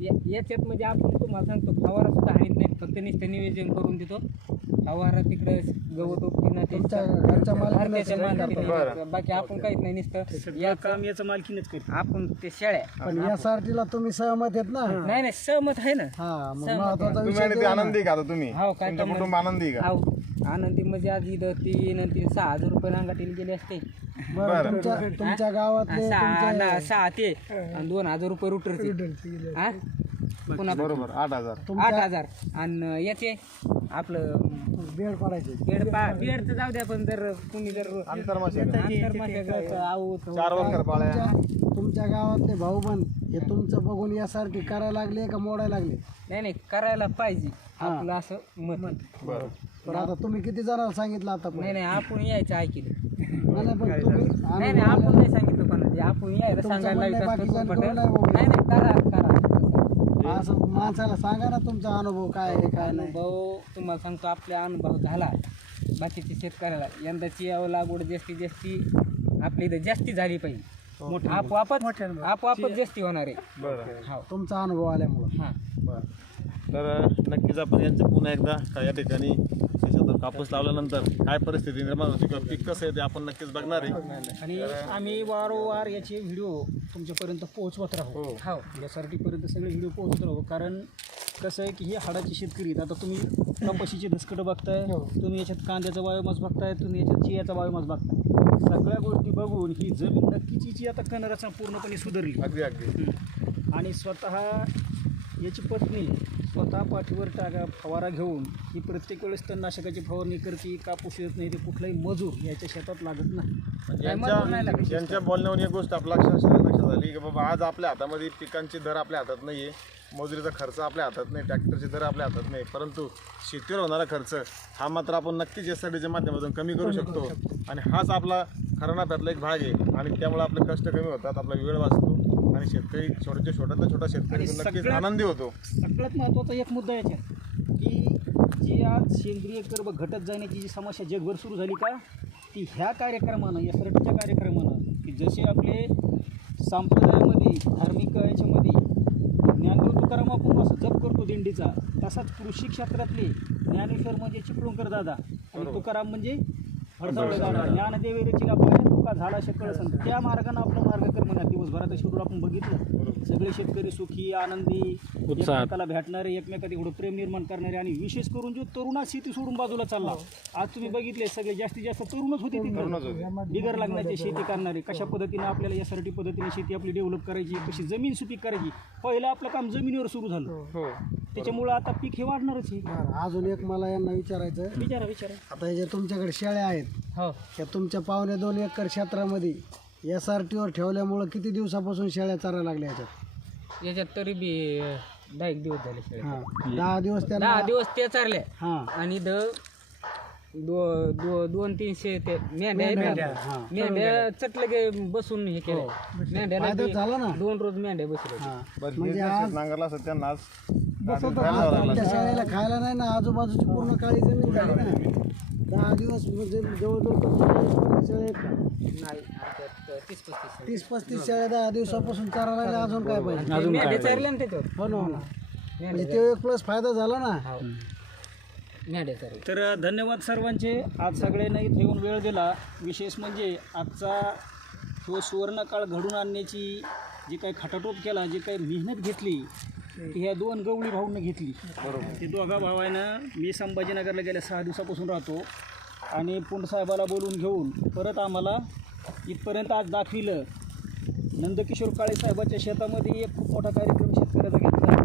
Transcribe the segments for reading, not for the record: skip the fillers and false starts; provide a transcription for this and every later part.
याच्यात म्हणजे आपण तुम्हाला सांगतो फवारा सुद्धा हाणीत नाही, फक्त नुसतं नियोजन करून देतो. फवारा तिकडे गवत उपटीनं ते घरच्या घरच्या मालकीनं मालकीनं, बाकी आपण काहीच नाही, नुसतं या काम याचं मालकीनच करतो. आपण ते शेळ्या. पण यासाठीला तुम्ही सहमत आहेत ना? नाही नाही सहमत आहे ना. हा मग सहमत महत्वाचा तुम्ही विषय आणि ते ते आहे ना. आनंदी का आता तुम्ही? हो काय तुमचं करणार? कुटुंब आनंदी का? हो आनंदी म्हणजे आज इथं 3,000-6,000 रांगातील गेले असते. बरं तुमच्या गावातले तुमचे 6 ते आणि 2,000 रुपये रुटरचे. हा पुन्हा बरोबर 8,000. 8,000 आणि याचे आपलं बेड पडायचे बेडचं जाऊ द्या, पण जर कुणी जर आंतरमाशाचं आऊत 4 वर्कर पाळ्या. तुमच्या गावातले भाऊ पण हे तुमचं बघून यासारखी करायला लागले का मोडायला लागले? नाही करायला पाहिजे आपलं असं मत. बरं. पण आता तुम्ही किती जणांना सांगितलं आता पण? नाही आपण यायचं ऐकलं. नाही पण तुम्ही नाही आपण नाही सांगितलं कोणाला, आपण यायला तुमचं सांगायला म्हणणं आहे, लावत असतो बाकीच्यांकडून पटकन. नाही बाबा. नाही करा असं माणसाला सांगा ना तुमचा अनुभव काय आहे काय नाही. अनुभव तुम्हाला सांगतो, आपला अनुभव झाला बाकीच्या शेतकऱ्याला. यंदाची लागवड जास्तीत जास्ती आपल्या इथं जास्ती झाली पाहिजे, आपोआपच जास्ती होणार आहे. बरं. हो तुमचा अनुभव आल्यामुळं. हां तर नक्कीच आपण यांचं पुन्हा एकदा या ठिकाणी शेतात कापूस लावल्यानंतर काय परिस्थिती निर्माण होती किंवा पीक कसं आहे ते आपण नक्कीच बघणार आहे. आणि आम्ही वारंवार याचे व्हिडिओ तुमच्यापर्यंत पोहोचवत राहू. हो यासाठीपर्यंत सगळे व्हिडिओ पोहोचत राहू. कारण कसं आहे की हे हाडाचे शेतकरी आहेत. आता तुम्ही कपाशीचे धसकडं बघताय, तुम्ही याच्यात कांद्याचा बायोमास बघताय, तुम्ही याच्यात चियाचा बायोमास बघताय. सगळ्या गोष्टी बघून ही जमीन नक्कीची आता कनरचना पूर्णपणे सुधारली. अगदी. आणि स्वतः याची पत्नी स्वतः पाठीवर फवारा घेऊन ही प्रत्येक वेळेस तणनाशकाची फवारणी करते. कापूस येत नाही, ते कुठलाही मजूर याच्या शेतात लागत नाही. यांच्या बोलण्यावर एक गोष्ट आपल्या लक्षात आली की बाबा आज आपल्या हातामध्ये पिकांचे दर आपल्या हातात नाही आहे, मजुरीचा खर्च आपल्या हातात नाही, ट्रॅक्टरचे दर आपल्या हातात नाही, परंतु शेतीवर होणारा खर्च हा मात्र आपण नक्कीच यासाठीच्या माध्यमातून कमी करू शकतो. आणि हाच आपला खरा नफ्यातला एक भाग आहे. आणि त्यामुळे आपले कष्ट कमी होतात, आपला वेळ वाचतो आणि शेतकरी छोटा शेतकरी नक्कीच आनंदी होतो. सगळ्यात महत्त्वाचा एक मुद्दा याच्यात की जी आज सेंद्रिय कर्ब घटत जाण्याची जी समस्या जगभर सुरू झाली का, ती ह्या कार्यक्रमानं, या सरटीच्या कार्यक्रमानं, की जसे आपले संप्रदायामध्ये धार्मिक याच्यामध्ये ज्ञानदेव तुकाराम आपण असं जप करतो दिंडीचा, तसाच कृषी क्षेत्रातले ज्ञानेश्वर म्हणजे चिपळूणकर दादा आणि तुकाराम म्हणजे हडसावळे दादा, ज्ञानदेव रचिला पाय तुका झाला शकळ संत, त्या मार्गाने आपलं मार्गक्रमण आहे. दिवसभराचं शेड्यूल आपण बघितलं, सगळे शेतकरी सुखी आनंदी, एकमेकाला भेटणारे, एकमेकात एवढं प्रेम निर्माण करणारे. आणि विशेष करून जो तरुणा शेती सोडून बाजूला चालला, आज तुम्ही बघितले सगळे जास्तीत जास्त तरुणच होते तिथे, बिगर लागण्याची शेती करणारे. कशा पद्धतीने आपल्याला यासाठी पद्धतीने शेती आपली डेव्हलप करायची, कशी जमीन सुपीक करायची, पहिलं आपलं काम जमिनीवर सुरू झालं. त्याच्यामुळं आता पीक हे वाढणारच आहे. अजून एक मला यांना विचारायचं, विचारा आता हे जे तुमच्याकडे शेळ्या आहेत, हो त्या तुमच्या 2.25 एकर क्षेत्रामध्ये SRTवर ठेवल्यामुळं किती दिवसापासून शेळ्या चारायला लागल्या याच्यात तरी बी 10 दिवस झाले शेळ्या. हां 10 दिवस त्यांना 10 दिवस ते चारले. हां आणि 200-300 ते मेंढ्या चटलं गे बसून हे केलं. मेंढ्याला फायदा झाला ना. 2 रोज मेंढ्या बसले. हां बरं, म्हणजे जे आज शेत नांगरला असं त्यांना आज त्या शेळ्याला खायला नाही ना, आजूबाजूची पूर्ण काळी जमीन झाली ना. 10 दिवस म्हणजे जवळजवळ शेळ्या आहेत का? नाही 30-35 30-35 शेळ्या 10 दिवसापासून चारायला लागल्या, अजून काय पाहिजे? मेंढ्या चारल्या ना त्याच्यावर. हो ना. म्हणजे ते एक प्लस फायदा झाला ना. मेंढ्या चारल्या. तर धन्यवाद सर्वांचे, आज सगळ्यांना इथे येऊन वेळ दिला. विशेष म्हणजे आजचा तो सुवर्णकाळ घडून आणण्याची जी काही खटाटोप केला, जी काही मेहनत घेतली, ती ह्या 2 गवळी भाऊंना घेतली. ते दोघा भावानं, मी संभाजीनगरला गेल्या 6 दिवसापासून राहतो आणि पुंडसाहेबाला बोलून घेऊन परत आम्हाला इथपर्यंत आज दाखविलं. नंदकिशोर काळे साहेबाच्या शेतामध्ये एक खूप मोठा कार्यक्रम शेतकऱ्याचा घेतला,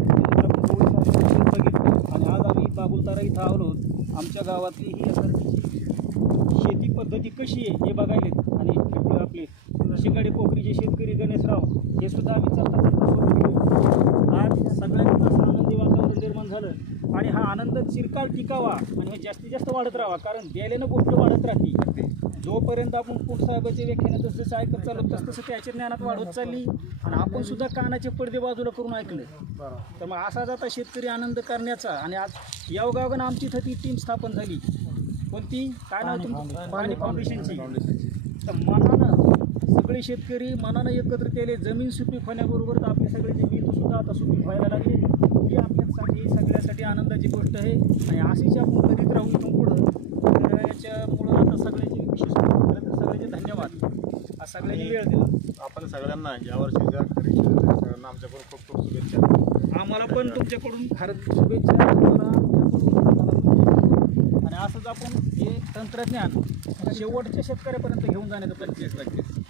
बघितलं. आणि आज आम्ही बाबुलतारा इथं आलो. आमच्या गावातली ही शेती पद्धती कशी आहे हे बघायलेत. आणि आपले शिंगाडे पोखरीचे शेतकरी गणेशराव हे सुद्धा आम्ही आज सगळ्यांना असं आनंदी वातावरण निर्माण झालं. आणि हा आनंद चिरकाल टिकावा आणि हे जास्तीत जास्त वाढत राहावा, कारण द्यायला गोष्ट वाढत राहते. जोपर्यंत आपण पुंडसाहेबाचे व्याख्यानं जसं जसं ऐकत चालू तसं त्याच्या ज्ञानात वाढत चालली आणि आपण सुद्धा कानाचे पडदे बाजूला करून ऐकलं. तर मग असा जाता शेतकरी आनंद करण्याचा. आणि आज यावगावनं आमची इथं ती टीम स्थापन झाली. कोणती, काय नाव तुमचं? पाणी फाउंडेशनची. तर मनानं सगळे शेतकरी मनानं एकत्र केले, जमीन सुपीक होण्याबरोबर तर आपले सगळ्याचे बीज सुद्धा आता सुपीक व्हायला लागले. ही आपल्यासाठी सगळ्यासाठी आनंदाची गोष्ट आहे आणि अशीच आपण करीत राहू इथून पुढं. तर याच्यामुळं आता सगळ्याचे विशेष खरं तर सगळ्याचे धन्यवाद, आज सगळ्यांनी वेळ दिला. आपण सगळ्यांना यावर्षीच्या खरीप क्षेत्राच्या सगळ्यांना आमच्याकडून खूप खूप शुभेच्छा. आम्हाला पण तुमच्याकडून खरंच शुभेच्छा, तुम्हाला आमच्याकडून, आम्हाला तुमच्याकडून. आणि असंच आपण हे तंत्रज्ञान शेवटच्या शेतकऱ्यापर्यंत घेऊन जाण्याचा प्रयत्न नक्कीच.